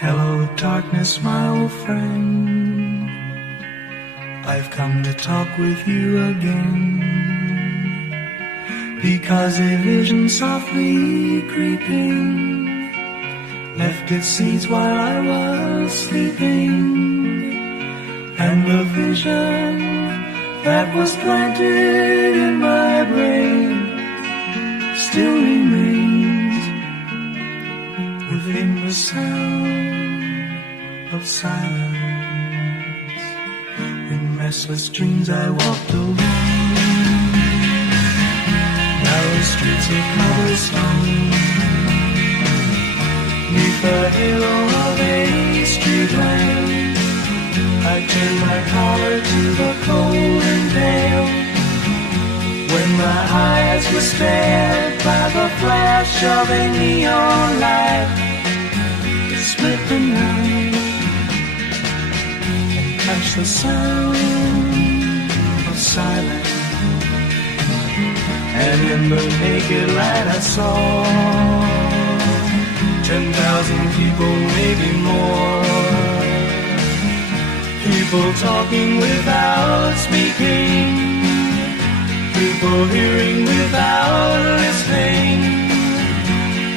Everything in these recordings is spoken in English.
Hello, darkness, my old friend. I've come to talk with you again, because a vision softly creeping left its seeds while I was sleeping, and the vision that was planted in my brain still remains within the sound of silence. In restless dreams I walked alone, narrow streets of cobblestone, neath the halo of a street lamp. I turned my collar to the cold and pale, when my eyes were stared by the flash of a neon light that split the night and touched the sound of silence. And in the naked light I saw 10,000 people, maybe more, people talking without speaking, people hearing without listening,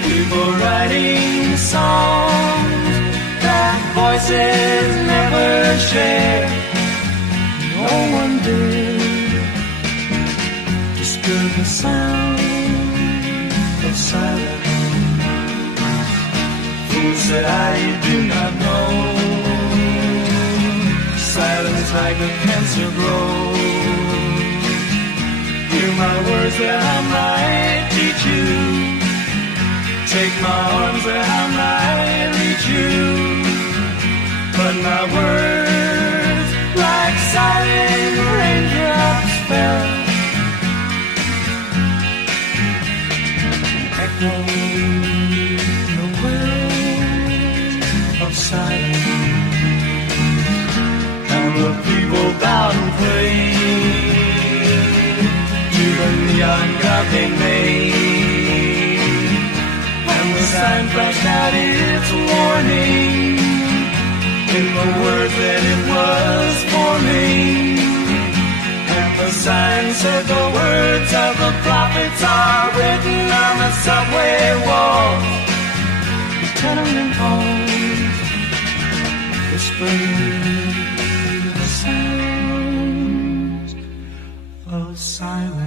people writing songs that voices never share. No one did disturb the sound of silence. Fools said I do not know, silence like a cancer grows. Hear my words that I might teach you, take my arms that I might reach you, but my words like silent raindrops fell, echoing the wells of silence. And the people bowed and prayed to the neon god they made, and the sign flashed out its warning in the words that it was forming. And the sign said the words of the prophets are written on the subway walls, the tenement halls, whispering the sounds of silence.